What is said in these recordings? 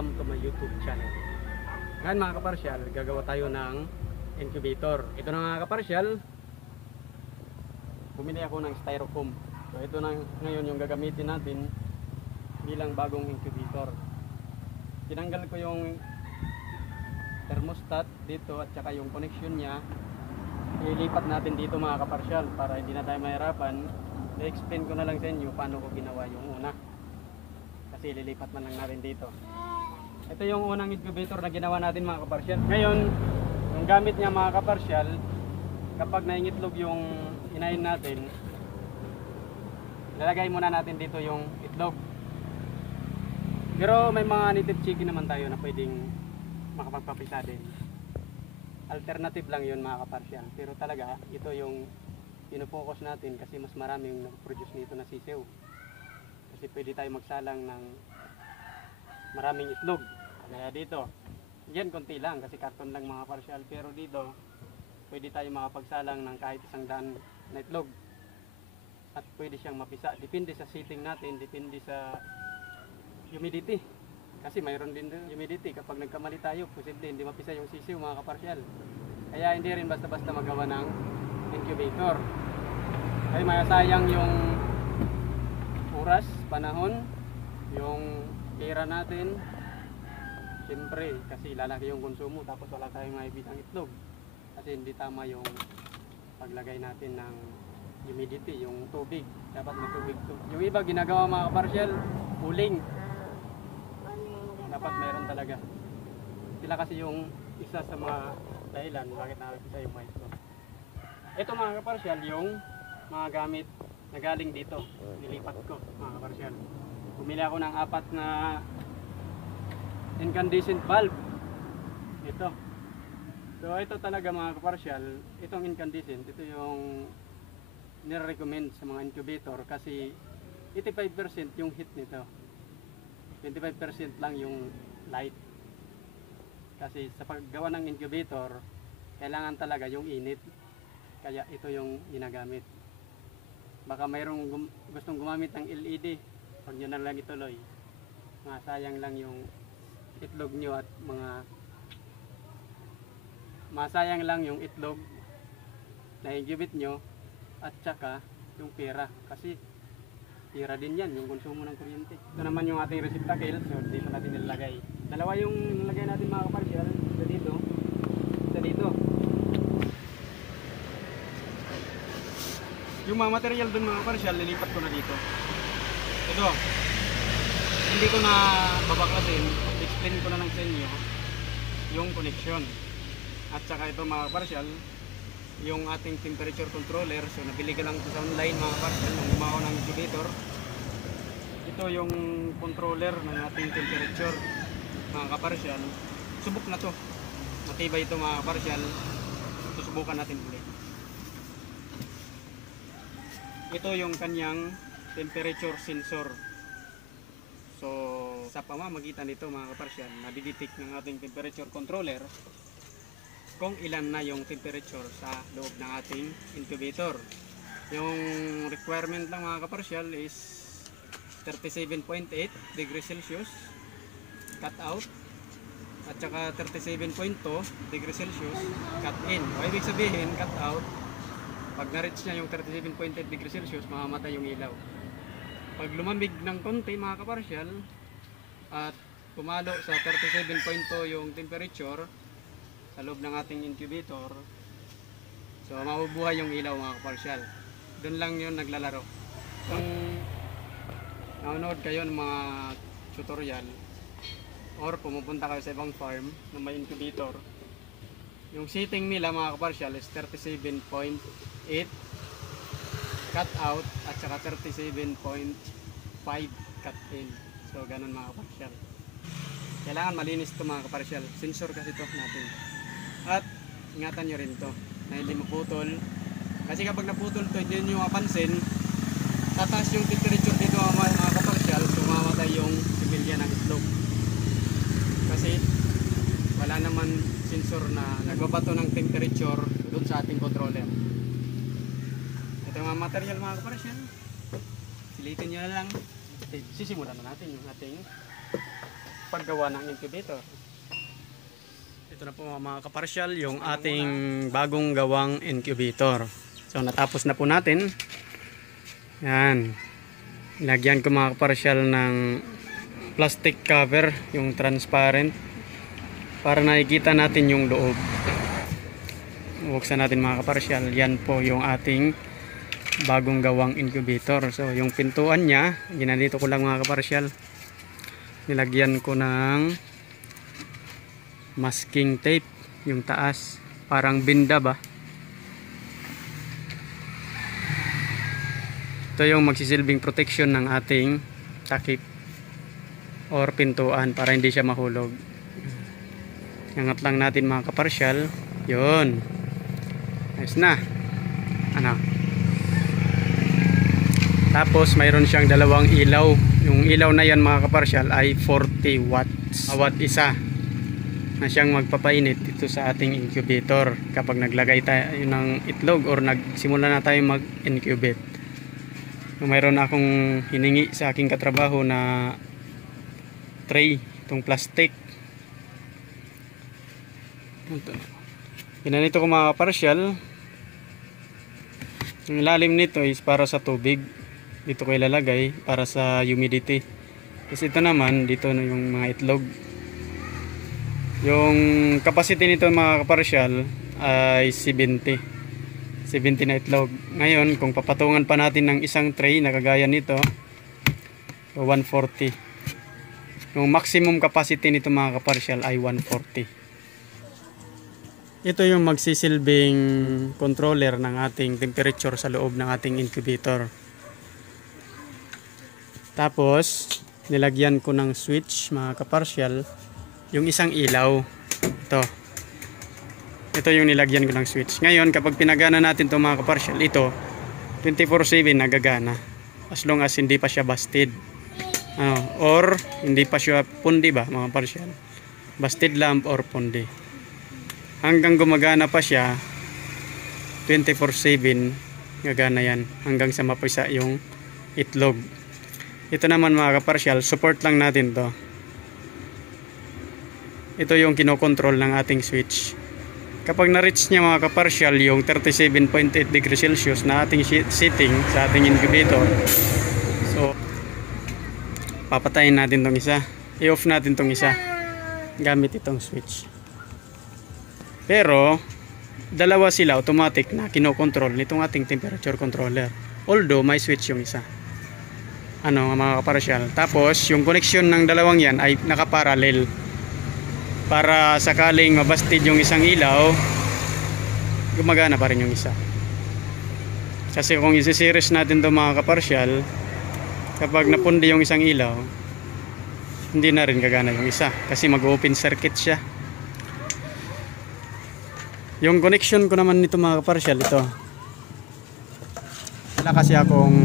welcome to my YouTube channel. Ngayon mga kaparsyal, gagawa tayo ng incubator. Ito na mga kaparsyal, bumili ako ng styrofoam. So ito na ngayon yung gagamitin natin bilang bagong incubator. Tinanggal ko yung thermostat dito at saka yung connection niya. Ilipat natin dito mga kaparsyal para hindi na tayo mahirapan. I-explain ko na lang sa inyo paano ko ginawa yung una. Kasi lilipat man lang natin dito. Ito yung unang incubator na ginawa natin mga kaparsyal. Ngayon, yung gamit niya mga kaparsyal, kapag naingitlog yung inahin natin, lalagay muna natin dito yung itlog. Pero may mga native chicken naman tayo na pwedeng makapagpapisa din. Alternative lang yun mga kaparsyal. Pero talaga, ito yung pinofocus natin kasi mas marami yung nag-produce nito na sisiw. Kasi pwede tayo magsalang ng maraming itlog. Kaya dito, yan konti lang kasi karton lang mga kaparsyal. Pero dito, pwede tayo makapagsalang ng kahit 100 na itlog. At pwede siyang mapisa. Depende sa setting natin, depende sa humidity. Kasi mayroon din humidity. Kapag nagkamali tayo, posible hindi mapisa yung sisiw mga kaparsyal. Kaya hindi rin basta-basta magawa ng incubator. Ay masayang yung oras, panahon, yung pera natin. Siyempre, kasi lalaki yung konsumo tapos wala tayong maibitang itlog. Kasi hindi tama yung paglagay natin ng humidity, yung tubig. Dapat may tubig to. Yung iba ginagawa mga kaparsyal, uling. Dapat meron talaga. Sila kasi yung isa sa mga dahilan bakit nakikita yung may itlog. Ito mga kaparsyal, yung mga gamit na galing dito. Nilipat ko mga kaparsyal. Bumili ako ng 4 na incandescent bulb. Ito. So ito talaga mga kaparsyal, itong incandescent, ito yung nire-recommend sa mga incubator kasi 85% yung heat nito. 25% lang yung light. Kasi sa paggawa ng incubator, kailangan talaga yung init. Kaya ito yung ginagamit. Baka mayroong gustong gumamit ng LED, pag nyo na lang ituloy. Masayang lang yung itlog nyo at masayang lang yung itlog na incubate nyo at saka yung pera. Kasi pera din yan, yung konsumo ng kuryente. Ito naman yung ating receptacle, so dito natin nilagay. Dalawa yung nilagay natin mga kaparsyal, isa dito, isa dito. Yung mga material dun mga kaparsyal, lilipat ko na dito. Ito, hindi ko na babaklasin, explain ko na lang sa inyo yung connection. At saka ito mga kaparsyal, yung ating temperature controller. So nabili ka lang ito sa online mga kaparsyal nung gumawa ng incubator. Ito yung controller ng ating temperature mga kaparsyal. Subok na to, matibay ito mga kaparsyal. Susubukan natin ulit. Ito yung kanyang temperature sensor. So sa pamamagitan nito mga kaparsyal, nadidetect ng ating temperature controller kung ilan na yung temperature sa loob ng ating incubator. Yung requirement lang mga kaparsyal is 37.8 degrees Celsius cut out at saka 37.2 degrees Celsius cut in. O ibig sabihin cut out, pag na-reach niya yung 37.8 degrees Celsius, mamamatay yung ilaw. Pag lumamig ng konti mga kaparsyal at pumalo sa 37.2 yung temperature sa loob ng ating incubator, so mabubuhay yung ilaw mga kaparsyal. Doon lang yun naglalaro. Kung nanonood kayo ng mga tutorial or pumupunta kayo sa ibang farm na may incubator, yung setting nila mga kaparsyal is 37.8 cut out at saka 37.5 cut in. So ganun mga kaparsyal. Kailangan malinis ito mga kaparsyal. Sensor kasi ito natin. At ingatan nyo rin to na hindi maputol. Kasi kapag naputol to, hindi nyo mapansin, tataas yung temperature dito mga kaparsyal, so mamatay yung sibilya ng itlog. Kasi wala naman sensor na nagbabato ng temperature doon sa ating controller. Ito yung mga material mga kaparsyal. Silitin nyo na lang. Sisimulan na natin yung ating paggawa ng incubator. Ito na po mga kaparsyal, yung ating bagong gawang incubator. So natapos na po natin. Yan. Lagyan ko mga kaparsyal ng plastic cover, yung transparent, para nakikita natin yung loob. Buksan natin mga kaparsyal. Yan po yung ating bagong gawang incubator. So yung pintuan niya, ginanito ko lang mga kaparsyal. Nilagyan ko ng masking tape yung taas, parang binda ba. Ito yung magsisilbing protection ng ating takip or pintuan para hindi siya mahulog. Angat lang natin mga kaparsyal. Yun. Ayos na. Ano? Tapos mayroon siyang dalawang ilaw. Yung ilaw na yan mga kaparsyal ay 40 watts. Bawat isa na siyang magpapainit dito sa ating incubator kapag naglagay tayo ng itlog or nagsimula na tayo mag-incubate. Mayroon akong hiningi sa aking katrabaho na tray, itong plastic. Ginanito ko mga kaparsyal. Yung ilalim nito is para sa tubig. Dito ko ilalagay para sa humidity. Kasi ito naman, dito na yung mga itlog. Yung capacity nito mga kaparsyal ay 70 na itlog. Ngayon, kung papatungan pa natin ng isang tray na kagaya nito, 140. Yung maximum capacity nito mga kaparsyal ay 140. Ito yung magsisilbing controller ng ating temperature sa loob ng ating incubator. Tapos, nilagyan ko ng switch mga kaparsyal, yung isang ilaw. Ito yung nilagyan ko ng switch. Ngayon, kapag pinagana natin ito mga kaparsyal, ito 24/7 nagagana. As long as hindi pa siya busted. Or hindi pa siya pundi ba mga kaparsyal. Busted lamp or pundi. Hanggang gumagana pa siya, 24/7 gagana yan. Hanggang sa mapisa yung itlog. Ito naman mga kaparsyal, support lang natin to. Ito yung kinokontrol ng ating switch. Kapag na-reach niya mga kaparsyal yung 37.8 degrees Celsius na ating setting sa ating incubator, so papatayin natin tong isa, i-off natin tong isa gamit itong switch. Pero dalawa sila automatic na kinokontrol nitong ating temperature controller, although may switch yung isa mga kaparsyal. Tapos yung connection ng dalawang yan ay nakaparallel para sakaling mabastid yung isang ilaw, gumagana pa rin yung isa. Kasi kung isi-series natin ito mga kaparsyal, kapag napundi yung isang ilaw, hindi na rin gagana yung isa kasi mag-open circuit siya. Yung connection ko naman nito mga kaparsyal, ito wala kasi akong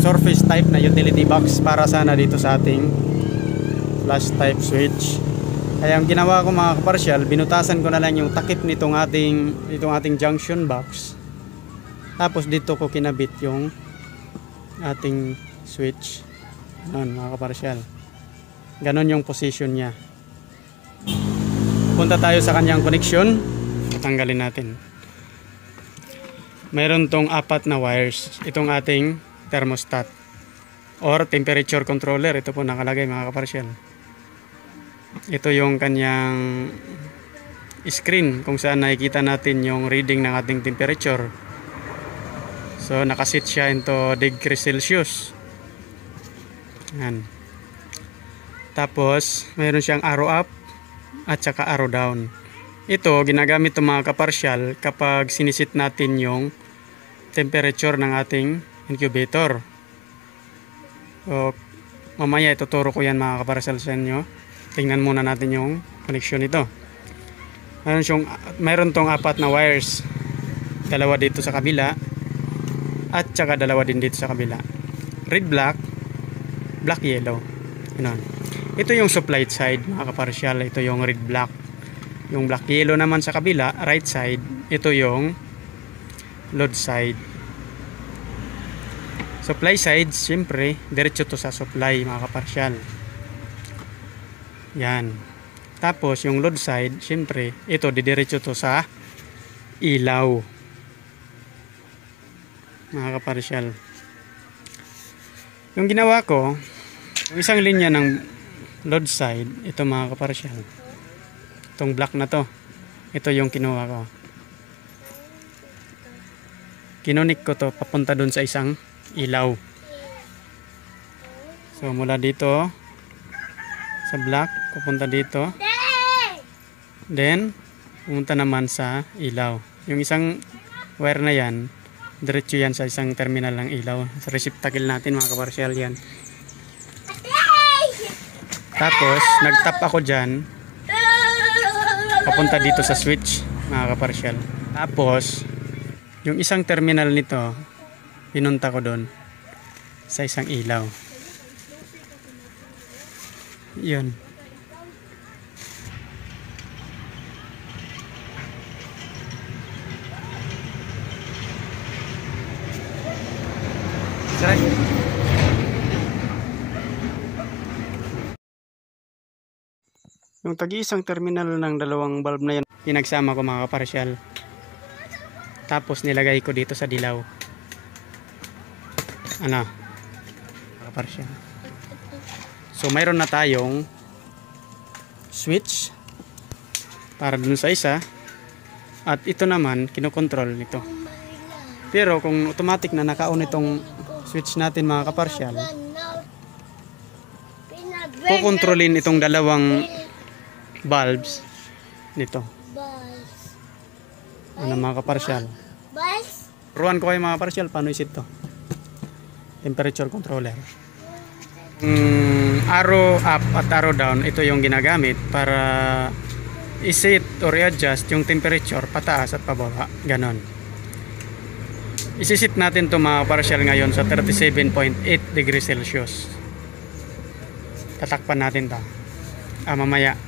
surface type na utility box para sana dito sa ating flash type switch. Kaya ang ginawa ko mga kaparsyal, binutasan ko na lang yung takip nitong ating junction box. Tapos dito ko kinabit yung ating switch. Ganun mga kaparsyal. Ganon yung position niya. Punta tayo sa kanyang connection. Tanggalin natin. Mayroon tong 4 na wires. Itong ating thermostat or temperature controller. Ito po nakalagay mga kaparsyal. Ito yung kanyang screen kung saan nakikita natin yung reading ng ating temperature. So nakasit siya into degrees Celsius. Yan. Tapos mayroon siyang arrow up at saka arrow down. Ito ginagamit ng mga kaparsyal kapag sinisit natin yung temperature ng ating incubator. So mamaya ituturo ko yan mga kaparsyal sa inyo. Tingnan muna natin yung connection nito. Mayroon tong 4 na wires. Dalawa dito sa kabila at saka dalawa din dito sa kabila. Red black, black yellow. Ganun. Ito yung supply side mga kaparsyal. Ito yung red black. Yung black yellow naman sa kabila, right side. Ito yung load side. Supply side, siyempre, diretso to sa supply mga kaparsyal. Yan. Tapos yung load side, syempre, ito didiretso to sa ilaw. Mga kaparsyal. Yung ginawa ko, yung isang linya ng load side, ito mga kaparsyal. Itong black na to. Ito yung kinuha ko. Kinunik ko to papunta dun sa isang ilaw. So mula dito sa black, pupunta dito. Then pumunta naman sa ilaw. Yung isang wire na yan, diretso yan sa isang terminal ng ilaw. Sa receptacle natin mga kaparsyal yan. Tapos nagtap ako dyan papunta dito sa switch mga kaparsyal. Tapos yung isang terminal nito pinunta ko doon sa isang ilaw. Yun. Yung tagi-isang terminal ng dalawang bulb na yan, pinagsama ko mga kaparsyal. Tapos nilagay ko dito sa dilaw. Ano? Mga kaparsyal. So mayroon na tayong switch para dun sa isa. At ito naman, kinokontrol nito. Pero kung automatic na naka-on itong switch natin mga kaparsyal, kukontrolin itong dalawang bulbs nito. Ano mga kaparsyal? Ruan ko kayo mga kaparsyal, paano isit to? Temperature controller. Arrow up at arrow down, ito yung ginagamit para iset or i-adjust yung temperature pataas at pababa. Ganon. Isisit natin to mga kaparsyal ngayon sa 37.8 degrees Celsius. Tatakpan natin to. Mamaya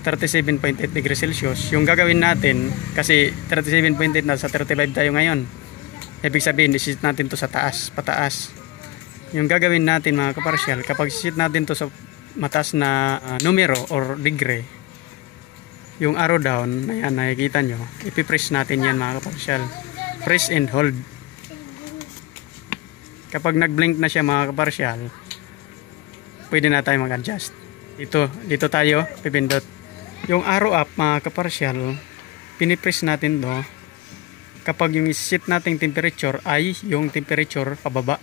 37.8 degrees Celsius. Yung gagawin natin, kasi 37.8 na sa 35 tayo ngayon. Ibig sabihin, isit natin to sa taas, pataas. Yung gagawin natin mga kaparsyal, kapag isit natin to sa mataas na numero or degree, yung arrow down, ayan, nakikita nyo, ipipress natin yan mga kaparsyal. Press and hold. Kapag nag-blink na siya mga kaparsyal, pwede na tayo mag-adjust. Dito tayo, pipindot. Yung arrow up mga kaparsyal, pinipress natin to kapag yung isit nating temperature ay yung temperature pababa.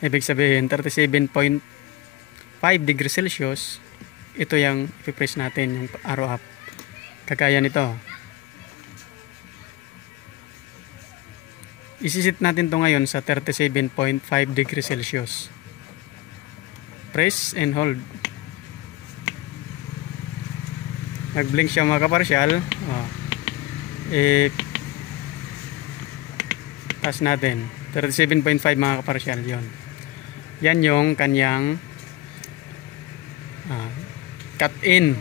Ibig sabihin 37.5 degrees Celsius, ito yung ipipress natin, yung arrow up. Kagaya nito. Isisit natin to ngayon sa 37.5 degrees Celsius. Press and hold. Nag-blink siya mga kaparsyal. Taas natin 37.5 mga kaparsyal. Yan yung kanyang cut in.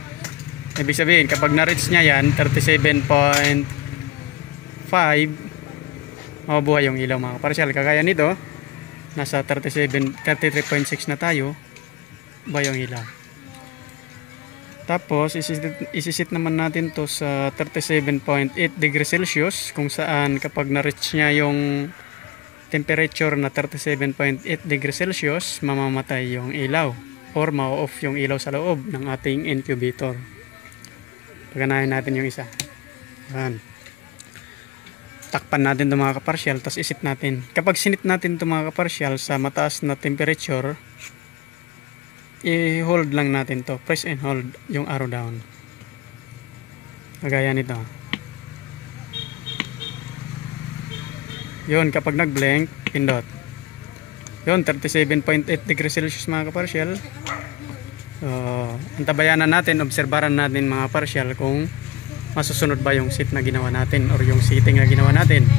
Ibig sabihin kapag na-reach niya yan 37.5, mabubuhay yung ilaw mga kaparsyal. Kagaya nito, nasa 33.6 na tayo, buhay yung ilaw. Tapos isisit naman natin to sa 37.8 degrees Celsius, kung saan kapag na-reach niya yung temperature na 37.8 degrees Celsius, mamamatay yung ilaw or ma-off yung ilaw sa loob ng ating incubator. Paganahin natin yung isa. Yan. Takpan natin ito mga kaparsyal, tapos isit natin. Kapag sinit natin ito mga kaparsyal sa mataas na temperature, i-hold lang natin to, press and hold yung arrow down. Kagaya nito. Yun, kapag nag-blink, pindot. Yun, 37.8 degrees Celsius mga kaparsyal. So, antabayanan natin, obserbaran natin mga kaparsyal kung masusunod ba yung set na ginawa natin or yung setting na ginawa natin.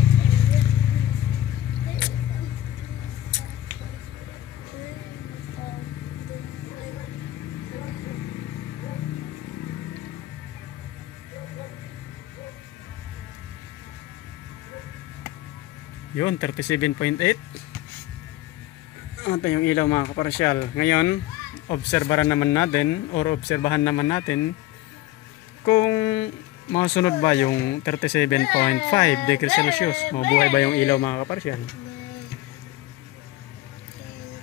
Yun, 37.8. Ito yung ilaw mga kaparsyal. Ngayon, obserbahan naman natin or obserbahan naman natin kung masunod ba yung 37.5 degrees Celsius. Mabuhay ba yung ilaw mga kaparsyan?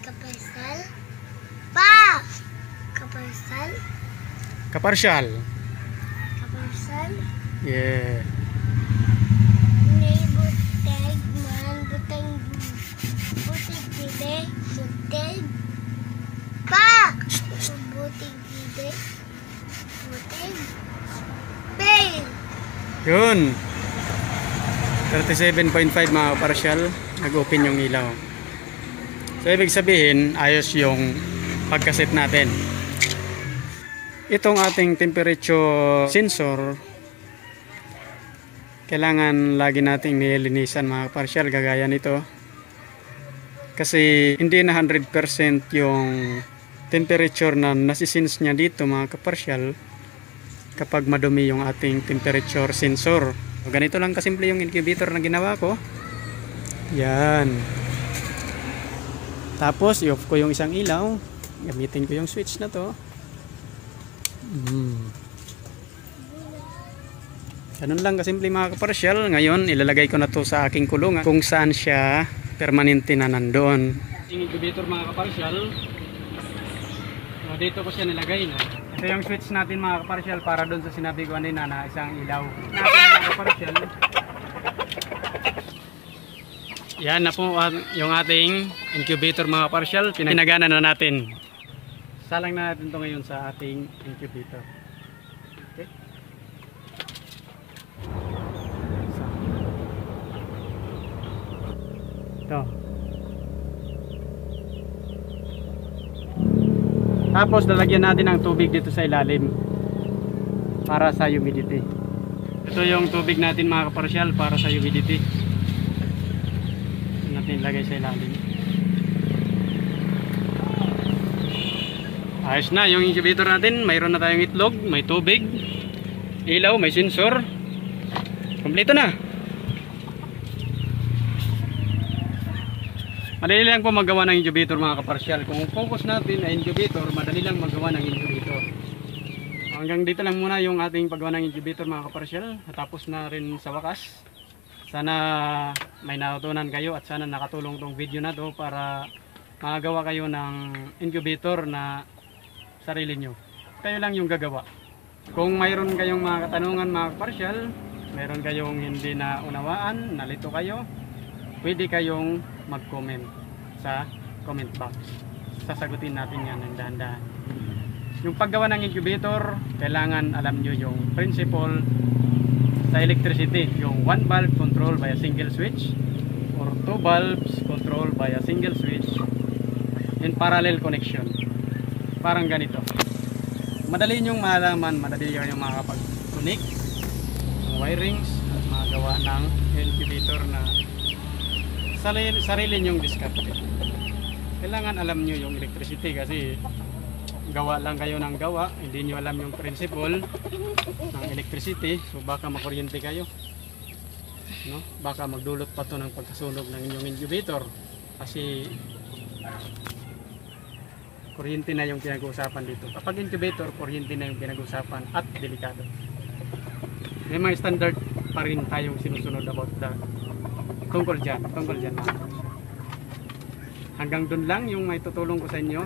Kaparsal? Pa! Kaparsal? Kaparsyal. Kaparsal? Yeah. May buteg man, buteg dili, buteg. Pa! Buteg dili, buteg. Pay! Yun. 37.5 mga kaparsyal. Nag-open yung ilaw. So ibig sabihin, ayos yung pagkaset natin. Itong ating temperature sensor, kailangan lagi nating nilinisan mga kaparsyal, gagaya nito. Kasi hindi na 100% yung temperature na nasisense niya dito mga kaparsyal kapag madumi yung ating temperature sensor. So, ganito lang kasimple yung incubator na ginawa ko. Yan. Tapos i-off ko yung isang ilaw. Gamitin ko yung switch na to. Ganun lang kasimple mga kaparsyal. Ngayon ilalagay ko na to sa aking kulungan kung saan siya permanente na nandoon. Yung incubator mga kaparsyal, dito ko siya nilagay na. Ito yung switch natin mga kaparsyal para doon sa sinabi ko kanina na isang ilaw natin mga kaparsyal. Yan na po yung ating incubator mga kaparsyal. Pinagana na natin. Salang na natin ito ngayon sa ating incubator. Okay. Ito. Tapos lalagyan natin ng tubig dito sa ilalim para sa humidity. Ito yung tubig natin mga kaparsyal para sa humidity. Ito natin ilagay sa ilalim. Ayos na yung incubator natin. Mayroon na tayong itlog, may tubig, ilaw, may sensor. Kompleto na. Madali lang po magawa ng incubator mga kaparsyal. Kung focus natin ay incubator, madali lang magawa ng incubator. Hanggang dito lang muna yung ating paggawa ng incubator mga kaparsyal. Natapos na rin sa wakas. Sana may natutunan kayo at sana nakatulong tong video na to para makagawa kayo ng incubator na sarili nyo. Kayo lang yung gagawa. Kung mayroon kayong mga katanungan mga kaparsyal, mayroon kayong hindi na unawaan, nalito kayo, pwede kayong mag-comment sa comment box. Sasagutin natin yan ng dahan-dahan. Yung paggawa ng incubator, kailangan alam nyo yung principle sa electricity. Yung 1 bulb controlled by a single switch or 2 bulbs controlled by a single switch in parallel connection. Parang ganito. Madali nyong malaman, madali kayong makakapag-connect ng wirings at magawa ng incubator na sarili nyong diskarte. Kailangan alam nyo yung electricity kasi gawa lang kayo ng gawa, hindi nyo alam yung principle ng electricity, so baka makuryente kayo, no? Baka magdulot pa to ng pagkasunog ng inyong incubator kasi kuryente na yung pinag-uusapan dito. Kapag incubator, kuryente na yung pinag-uusapan at delikado. May mga standard pa rin tayong sinusunod about the tungkol dyan mga. Hanggang dun lang yung may tutulong ko sa inyo.